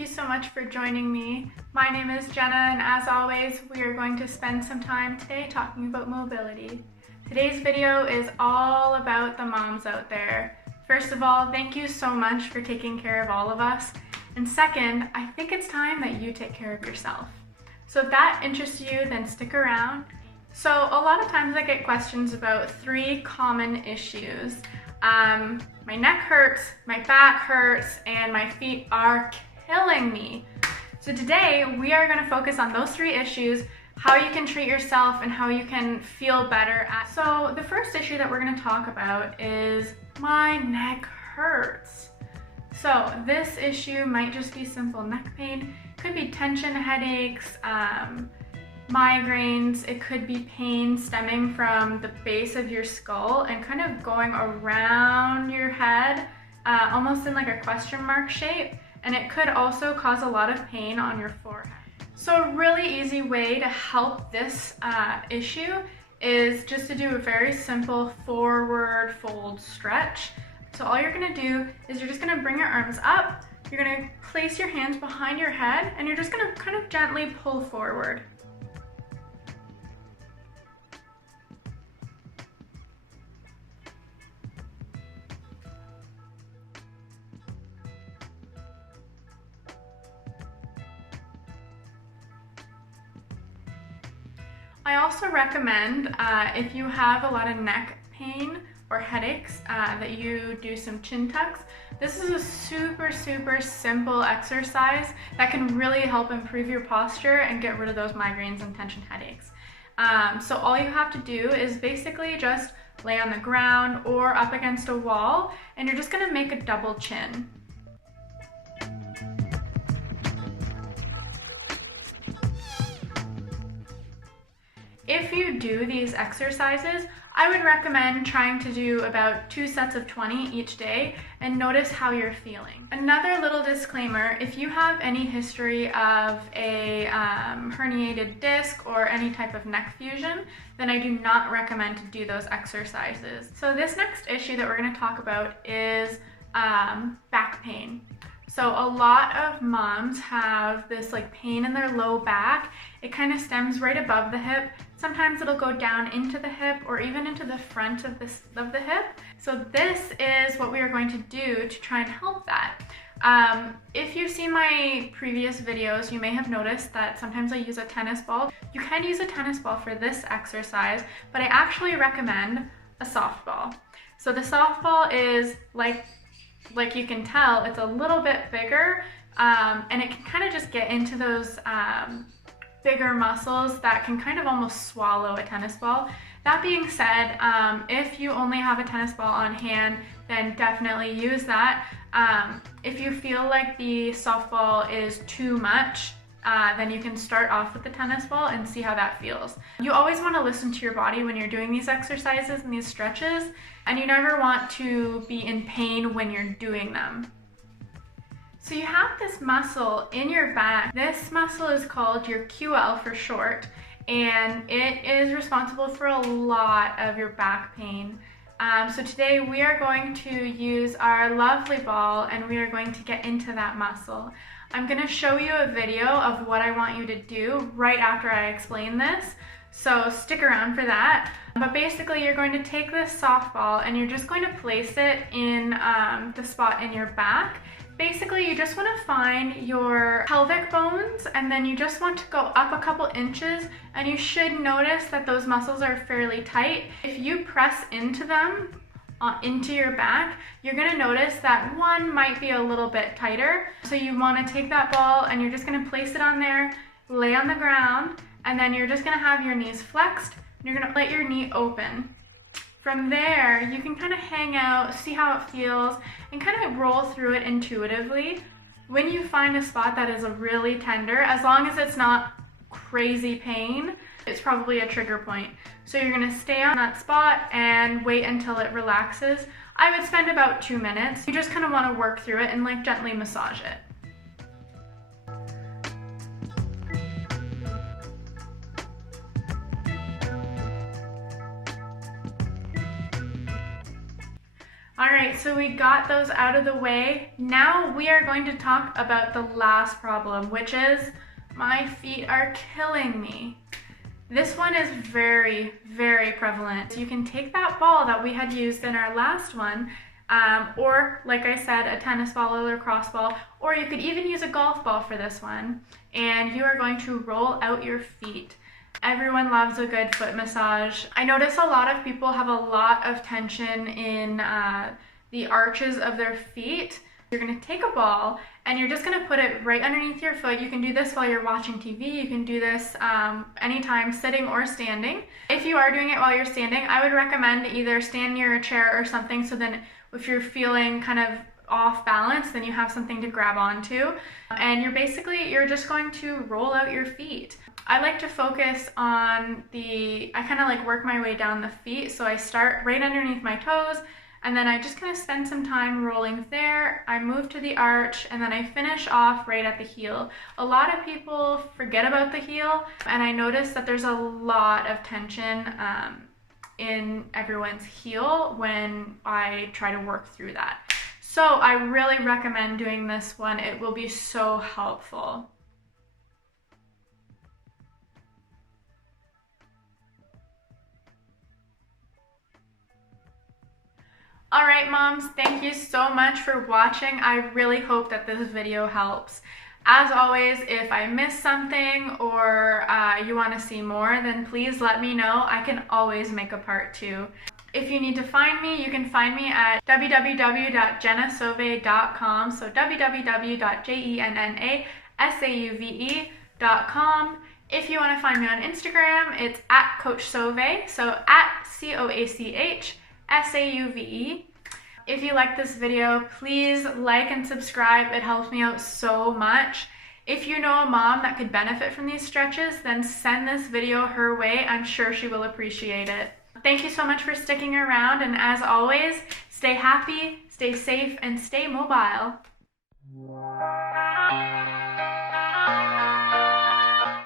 you so much for joining me. My name is Jenna, and as always, we are going to spend some time today talking about mobility. Today's video is all about the moms out there. First of all, thank you so much for taking care of all of us. And second, I think it's time that you take care of yourself. So if that interests you, then stick around. So a lot of times I get questions about 3 common issues. My neck hurts, my back hurts, and my feet are killing me. So today we are going to focus on those 3 issues, how you can treat yourself and how you can feel better. So the first issue that we're going to talk about is my neck hurts. So this issue might just be simple neck pain, could be tension headaches, migraines, it could be pain stemming from the base of your skull and kind of going around your head, almost in like a question mark shape, and it could also cause a lot of pain on your forehead. So a really easy way to help this issue is just to do a very simple forward fold stretch. So all you're gonna do is you're just gonna bring your arms up, you're gonna place your hands behind your head, and you're just gonna kind of gently pull forward. I also recommend, if you have a lot of neck pain or headaches, that you do some chin tucks. This is a super simple exercise that can really help improve your posture and get rid of those migraines and tension headaches. So all you have to do is basically just lay on the ground or up against a wall, and you're just gonna make a double chin. If you do these exercises, I would recommend trying to do about 2 sets of 20 each day and notice how you're feeling. Another little disclaimer, if you have any history of a herniated disc or any type of neck fusion, then I do not recommend to do those exercises. So this next issue that we're going to talk about is back pain. So a lot of moms have this like pain in their low back. It kind of stems right above the hip. Sometimes it'll go down into the hip or even into the front of the hip. So this is what we are going to do to try and help that. If you've seen my previous videos, you may have noticed that sometimes I use a tennis ball. You can use a tennis ball for this exercise, but I actually recommend a softball. So the softball is like you can tell, it's a little bit bigger, and it can kind of just get into those bigger muscles that can kind of almost swallow a tennis ball. That being said, if you only have a tennis ball on hand, then definitely use that. If you feel like the softball is too much, then you can start off with the tennis ball and see how that feels. You always want to listen to your body when you're doing these exercises and these stretches, and you never want to be in pain when you're doing them. So you have this muscle in your back. This muscle is called your QL for short, and it is responsible for a lot of your back pain. So today we are going to use our lovely ball and we are going to get into that muscle. I'm going to show you a video of what I want you to do right after I explain this, so stick around for that. But basically you're going to take this softball and you're just going to place it in the spot in your back. Basically you just want to find your pelvic bones and then you just want to go up a couple inches, and you should notice that those muscles are fairly tight. If you press into them, into your back, you're going to notice that one might be a little bit tighter. So you want to take that ball and you're just going to place it on there, lay on the ground, and then you're just going to have your knees flexed, and you're going to let your knee open. From there, you can kind of hang out, see how it feels, and kind of roll through it intuitively. When you find a spot that is really tender, as long as it's not crazy pain, it's probably a trigger point. So you're going to stay on that spot and wait until it relaxes. I would spend about 2 minutes. You just kind of want to work through it and like gently massage it. All right, so we got those out of the way. Now we are going to talk about the last problem, which is my feet are killing me. This one is very, very prevalent. You can take that ball that we had used in our last one, or like I said, a tennis ball or lacrosse ball, or you could even use a golf ball for this one, and you are going to roll out your feet. Everyone loves a good foot massage. I notice a lot of people have a lot of tension in the arches of their feet. You're gonna take a ball and you're just gonna put it right underneath your foot. You can do this while you're watching TV. You can do this anytime, sitting or standing. If you are doing it while you're standing, I would recommend to either stand near a chair or something, so then if you're feeling kind of off balance, then you have something to grab onto. And you're just going to roll out your feet. I like to focus on I kind of like work my way down the feet. So I start right underneath my toes, and then I just kind of spend some time rolling there. I move to the arch, and then I finish off right at the heel. A lot of people forget about the heel, and I notice that there's a lot of tension in everyone's heel when I try to work through that. So I really recommend doing this one. It will be so helpful. All right, moms, thank you so much for watching. I really hope that this video helps. As always, if I missed something or you want to see more, then please let me know. I can always make a part 2. If you need to find me, you can find me at www.jennasauve.com, so www.jennasauve.com. If you want to find me on Instagram, it's at Coach Sauve, so at COACHSAUVE. If you like this video, please like and subscribe. It helps me out so much. If you know a mom that could benefit from these stretches, then send this video her way. I'm sure she will appreciate it. Thank you so much for sticking around, and as always, stay happy, stay safe, and stay mobile.